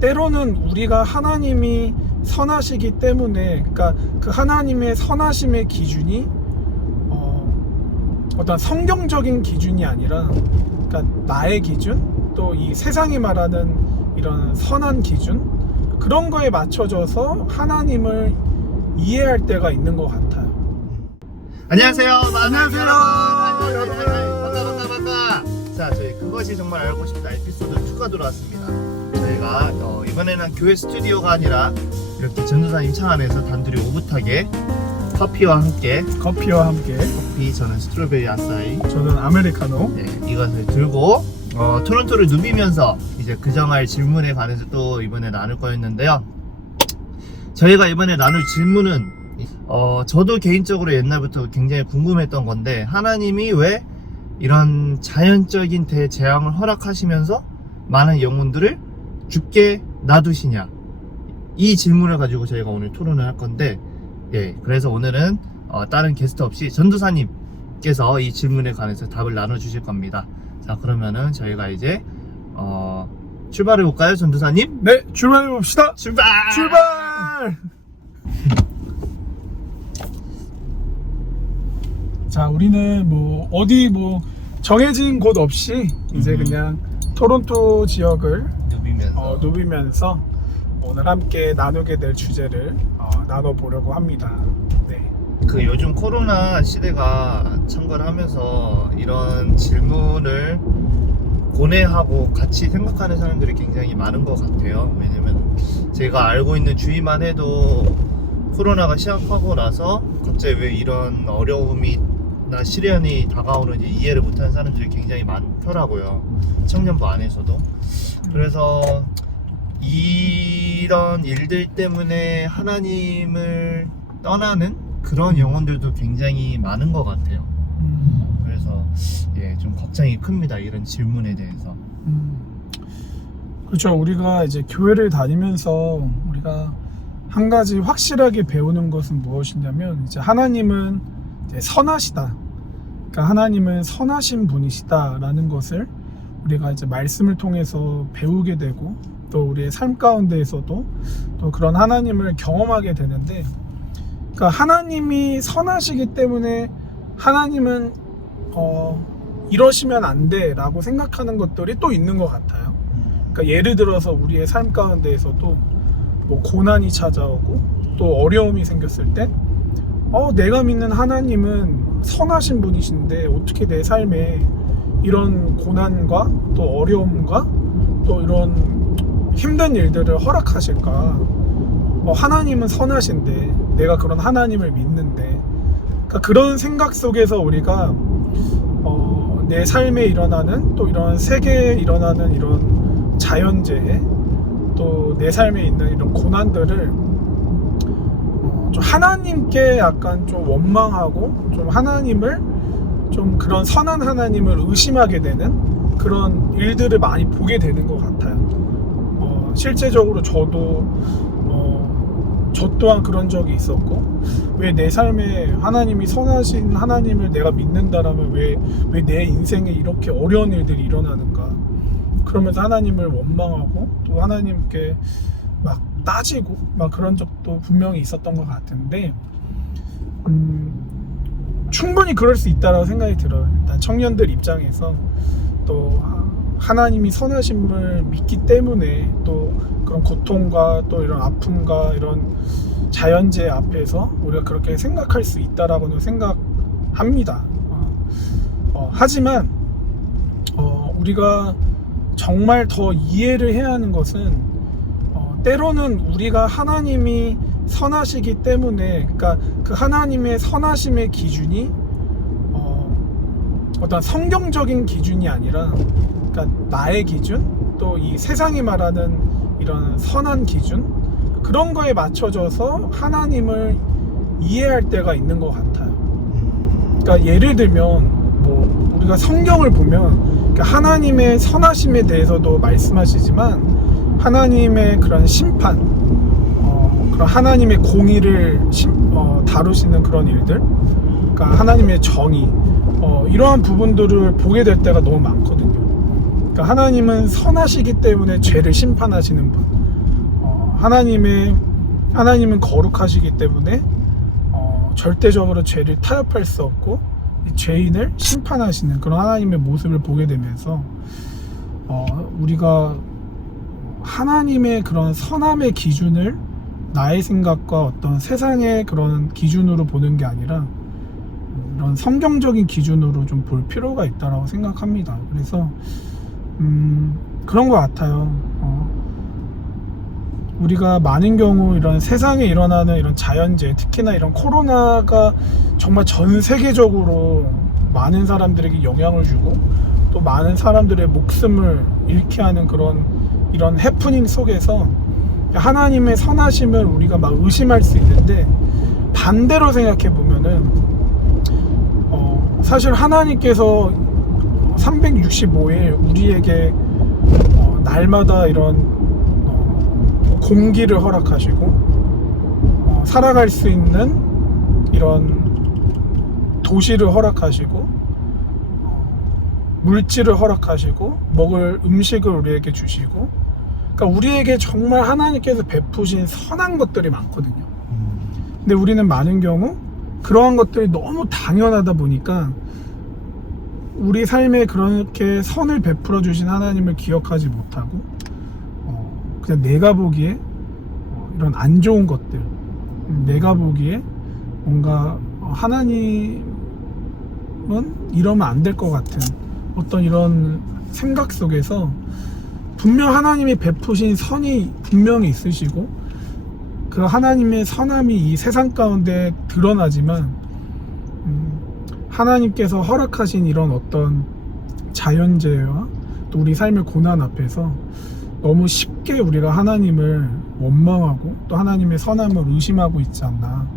때로는 우리가 하나님이 선하시기 때문에 그러니까 그 하나님의 선하심의 기준이 어, 어떤 성경적인 기준이 아니라 그러니까 나의 기준 또 이 세상이 말하는 이런 선한 기준 그런 거에 맞춰져서 하나님을 이해할 때가 있는 것 같아요. 안녕하세요. 안녕하세요, 여러분. 반가 반가 반가. 자, 저희 그것이 정말 알고 싶다 에피소드 2가 돌아왔습니다. 저희가 어, 이번에는 교회 스튜디오가 아니라 이렇게 전도사님 차 안에서 단둘이 오붓하게 커피와 함께 커피와 함께 커피 저는 스트로베리 아싸이 저는 아메리카노 네, 이것을 들고 어, 토론토를 누비면서 이제 그정할 질문에 관해서 또 이번에 나눌 거였는데요. 저희가 이번에 나눌 질문은 어, 저도 개인적으로 옛날부터 굉장히 궁금했던 건데 하나님이 왜 이런 자연적인 대재앙을 허락하시면서 많은 영혼들을 죽게 놔두시냐 이 질문을 가지고 저희가 오늘 토론을 할 건데 예 그래서 오늘은 어, 다른 게스트 없이 전도사님께서 이 질문에 관해서 답을 나눠 주실 겁니다 자 그러면은 저희가 이제 어, 출발해 볼까요 전도사님? 네 출발해 봅시다. 출발! 출발! 자, 우리는 뭐 어디 뭐 정해진 곳 없이 이제 음. 그냥 토론토 지역을 누비면서 어, 누비면서 오늘 함께 나누게 될 주제를 어, 나눠보려고 합니다. 네. 그 요즘 코로나 시대가 참관하면서 이런 질문을 고뇌하고 같이 생각하는 사람들이 굉장히 많은 것 같아요. 왜냐면 제가 알고 있는 주위만 해도 코로나가 시작하고 나서 갑자기 왜 이런 어려움이 나 시련이 다가오는지 이해를 못하는 사람들이 굉장히 많더라고요. 청년부 안에서도. 그래서 이런 일들 때문에 하나님을 떠나는 그런 영혼들도 굉장히 많은 것 같아요. 음, 그래서 예, 좀 걱정이 큽니다. 이런 질문에 대해서. 음. 그렇죠. 우리가 이제 교회를 다니면서 우리가 한 가지 확실하게 배우는 것은 무엇이냐면 이제 하나님은 이제 선하시다. 그러니까 하나님은 선하신 분이시다라는 것을 우리가 이제 말씀을 통해서 배우게 되고 또 우리의 삶 가운데에서도 또 그런 하나님을 경험하게 되는데 그러니까 하나님이 선하시기 때문에 하나님은 어 이러시면 안 돼라고 생각하는 것들이 또 있는 것 같아요. 그러니까 예를 들어서 우리의 삶 가운데에서도 뭐 고난이 찾아오고 또 어려움이 생겼을 때, 어, 내가 믿는 하나님은 선하신 분이신데 어떻게 내 삶에 이런 고난과 또 어려움과 또 이런 힘든 일들을 허락하실까? 어, 하나님은 선하신데 내가 그런 하나님을 믿는데 그러니까 그런 생각 속에서 우리가 어, 내 삶에 일어나는 또 이런 세계에 일어나는 이런 자연재해 또 내 삶에 있는 이런 고난들을 어, 좀 하나님께 약간 좀 원망하고 좀 하나님을 좀 그런 선한 하나님을 의심하게 되는 그런 일들을 많이 보게 되는 것 같아요. 어, 실제적으로 저도 어, 저 또한 그런 적이 있었고 왜 내 삶에 하나님이 선하신 하나님을 내가 믿는다라면 왜 왜 내 인생에 이렇게 어려운 일들이 일어나는가 그러면서 하나님을 원망하고 또 하나님께 막 따지고 막 그런 적도 분명히 있었던 것 같은데 음, 충분히 그럴 수 있다라고 생각이 들어요. 일단 청년들 입장에서 또 하나님이 선하심을 믿기 때문에 또 그런 고통과 또 이런 아픔과 이런 자연재해 앞에서 우리가 그렇게 생각할 수 있다라고는 생각합니다. 어, 어, 하지만 어, 우리가 정말 더 이해를 해야 하는 것은 어, 때로는 우리가 하나님이 선하시기 때문에 그러니까 그 하나님의 선하심의 기준이 어, 어떤 성경적인 기준이 아니라 그러니까 나의 기준 또 이 세상이 말하는 이런 선한 기준 그런 거에 맞춰져서 하나님을 이해할 때가 있는 것 같아요. 그러니까 예를 들면 뭐 우리가 성경을 보면 그러니까 하나님의 선하심에 대해서도 말씀하시지만 하나님의 그런 심판, 어, 그런 하나님의 공의를 심, 어, 다루시는 그런 일들, 그러니까 하나님의 정의 어, 이러한 부분들을 보게 될 때가 너무 많거든요. 그러니까 하나님은 선하시기 때문에 죄를 심판하시는 분. 어, 하나님의 하나님은 거룩하시기 때문에 어, 절대적으로 죄를 타협할 수 없고 이 죄인을 심판하시는 그런 하나님의 모습을 보게 되면서 어, 우리가 하나님의 그런 선함의 기준을 나의 생각과 어떤 세상의 그런 기준으로 보는 게 아니라 이런 성경적인 기준으로 좀 볼 필요가 있다라고 생각합니다. 그래서 음, 그런 것 같아요. 어, 우리가 많은 경우 이런 세상에 일어나는 이런 자연재해, 특히나 이런 코로나가 정말 전 세계적으로 많은 사람들에게 영향을 주고 또 많은 사람들의 목숨을 잃게 하는 그런 이런 해프닝 속에서 하나님의 선하심을 우리가 막 의심할 수 있는데 반대로 생각해 보면은 어, 사실 하나님께서 365일 우리에게 어, 날마다 이런 어, 공기를 허락하시고 어, 살아갈 수 있는 이런 도시를 허락하시고 어, 물질을 허락하시고 먹을 음식을 우리에게 주시고 그러니까 우리에게 정말 하나님께서 베푸신 선한 것들이 많거든요. 근데 우리는 많은 경우 그러한 것들이 너무 당연하다 보니까 우리 삶에 그렇게 선을 베풀어 주신 하나님을 기억하지 못하고 어, 그냥 내가 보기에 어, 이런 안 좋은 것들 음, 내가 보기에 뭔가 어, 하나님은 이러면 안 될 것 같은 어떤 이런 생각 속에서 분명 하나님이 베푸신 선이 분명히 있으시고 그 하나님의 선함이 이 세상 가운데 드러나지만 음, 하나님께서 허락하신 이런 어떤 자연재해와 또 우리 삶의 고난 앞에서 너무 쉽게 우리가 하나님을 원망하고 또 하나님의 선함을 의심하고 있지 않나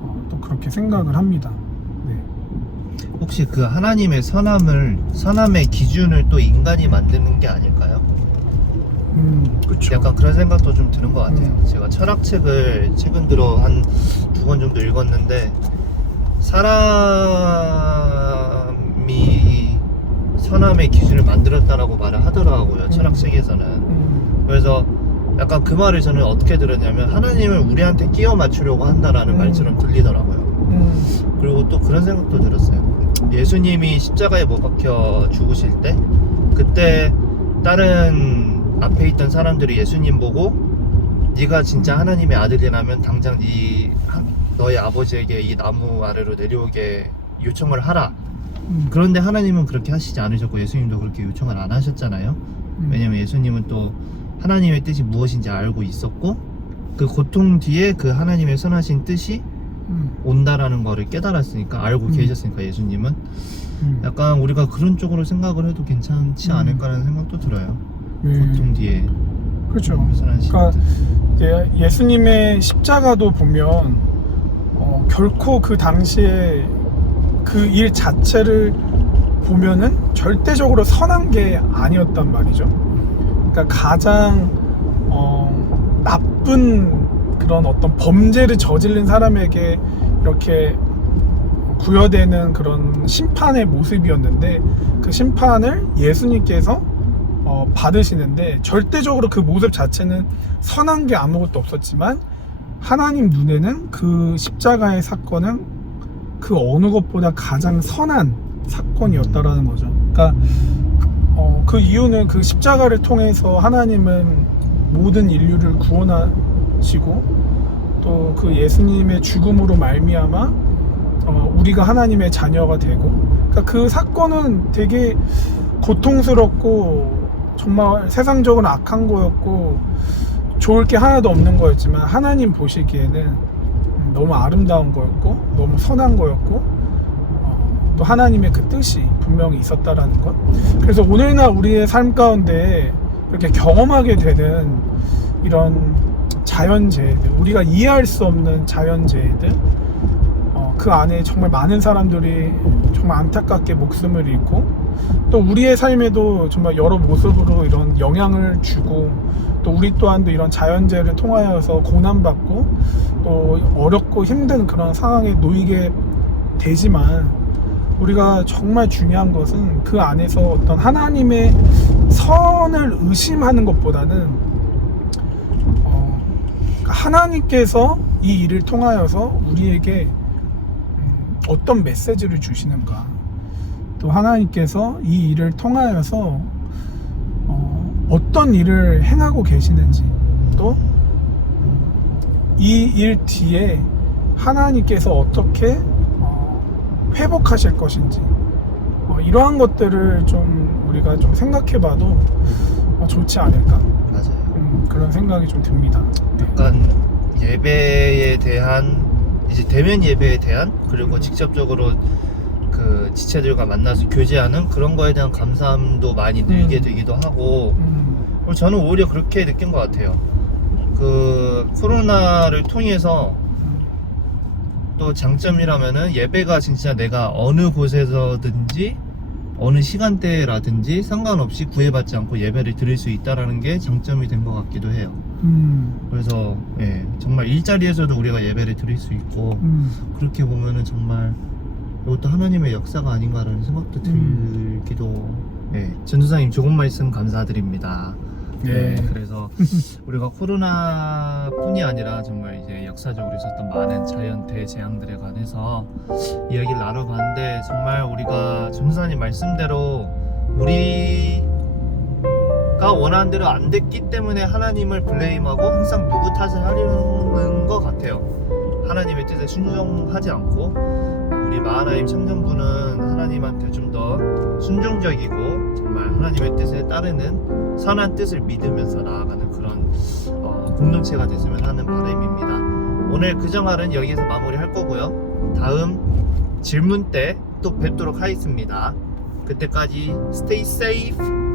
어, 또 그렇게 생각을 합니다. 네. 혹시 그 하나님의 선함을 선함의 기준을 또 인간이 만드는 게 아닐까요? 음, 그렇죠. 약간 그런 생각도 좀 드는 것 같아요. 음. 제가 철학책을 최근 들어 한 두 권 정도 읽었는데 사람이 선함의 기준을 만들었다라고 말을 하더라고요. 철학책에서는. 음, 그래서 약간 그 말을 저는 어떻게 들었냐면 하나님을 우리한테 끼워 맞추려고 한다라는 음. 말처럼 들리더라고요. 또 그런 생각도 들었어요. 예수님이 십자가에 못 박혀 죽으실 때 그때 다른 앞에 있던 사람들이 예수님 보고 네가 진짜 하나님의 아들이라면 당장 네 하- 너의 아버지에게 이 나무 아래로 내려오게 요청을 하라. 음, 그런데 하나님은 그렇게 하시지 않으셨고 예수님도 그렇게 요청을 안 하셨잖아요. 음, 왜냐면 예수님은 또 하나님의 뜻이 무엇인지 알고 있었고 그 고통 뒤에 그 하나님의 선하신 뜻이 음, 온다라는 거를 깨달았으니까 알고 음. 계셨으니까 예수님은 음. 약간 우리가 그런 쪽으로 생각을 해도 괜찮지 음. 않을까라는 생각도 들어요. 네. 고통 뒤에 그렇죠. 그러니까 예수님의 십자가도 보면 어, 결코 그 당시에 그 일 자체를 보면은 절대적으로 선한 게 아니었단 말이죠. 그러니까 가장 어, 나쁜 그런 어떤 범죄를 저지른 사람에게 이렇게 부여되는 그런 심판의 모습이었는데 그 심판을 예수님께서 어, 받으시는데 절대적으로 그 모습 자체는 선한 게 아무것도 없었지만 하나님 눈에는 그 십자가의 사건은 그 어느 것보다 가장 선한 사건이었다라는 거죠. 그러니까 어, 그 이유는 그 십자가를 통해서 하나님은 모든 인류를 구원하 시고 또 그 예수님의 죽음으로 말미암아 어, 우리가 하나님의 자녀가 되고 그러니까 그 사건은 되게 고통스럽고 정말 세상적으로 악한 거였고 좋을 게 하나도 없는 거였지만 하나님 보시기에는 음, 너무 아름다운 거였고 너무 선한 거였고 어, 또 하나님의 그 뜻이 분명히 있었다라는 것. 그래서 오늘날 우리의 삶 가운데 이렇게 경험하게 되는 이런 자연재해들 우리가 이해할 수 없는 자연재해들 어, 그 안에 정말 많은 사람들이 정말 안타깝게 목숨을 잃고 또 우리의 삶에도 정말 여러 모습으로 이런 영향을 주고 또 우리 또한도 이런 자연재해를 통하여서 고난받고 또 어렵고 힘든 그런 상황에 놓이게 되지만 우리가 정말 중요한 것은 그 안에서 어떤 하나님의 선을 의심하는 것보다는 어, 하나님께서 이 일을 통하여서 우리에게 음, 어떤 메시지를 주시는가 또 하나님께서 이 일을 통하여서 어, 어떤 일을 행하고 계시는지 또 이 일 뒤에 하나님께서 어떻게 어, 회복하실 것인지 어, 이러한 것들을 좀 우리가 좀 생각해봐도 어, 좋지 않을까 맞아요. 음, 그런 생각이 좀 듭니다. 네. 약간 예배에 대한 이제 대면 예배에 대한 그리고 직접적으로 그 지체들과 만나서 교제하는 그런 거에 대한 감사함도 많이 늘게 음. 되기도 하고 음, 그리고 저는 오히려 그렇게 느낀 것 같아요. 그 코로나를 통해서 또 장점이라면은 예배가 진짜 내가 어느 곳에서든지 어느 시간대라든지 상관없이 구애받지 않고 예배를 드릴 수 있다라는 게 장점이 된 것 같기도 해요. 음, 그래서 예, 정말 일자리에서도 우리가 예배를 드릴 수 있고 음, 그렇게 보면은 정말 이것도 하나님의 역사가 아닌가라는 생각도 음. 들기도 예, 전도사님 좋은 말씀 감사드립니다. 네. 네, 그래서 우리가 코로나뿐이 아니라 정말 이제 역사적으로 있었던 많은 자연 대재앙들에 관해서 이야기를 나눠봤는데 정말 우리가 전도사님 말씀대로 우리가 원하는 대로 안 됐기 때문에 하나님을 블레임하고 항상 누구 탓을 하려는 것 같아요. 하나님의 뜻에 순종하지 않고 우리 마하나임 청년부는 하나님한테 좀 더 순종적이고 정말 하나님의 뜻에 따르는 선한 뜻을 믿으면서 나아가는 그런 어, 공동체가 됐으면 하는 바람입니다. 오늘 그정알은 여기서 마무리할 거고요. 다음 질문 때 또 뵙도록 하겠습니다. 그때까지 stay safe.